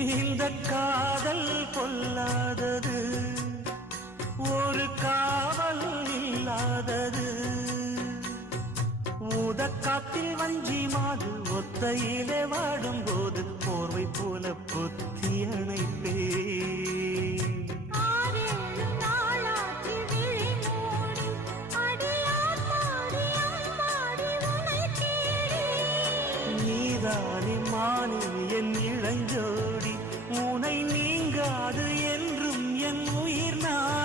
இந்த காதல் பொல்லாதது, ஒரு காவல் இல்லாதது. ஊதக்காத்தில் வஞ்சி மாது ஒத்தையிலே வாடும்போது போர்வை போல பொத்தி அணைப்பே. நீதானே மானே என் இளஞ்சோடி, உனை நீங்காது என்றும் என் உயிர் நான்.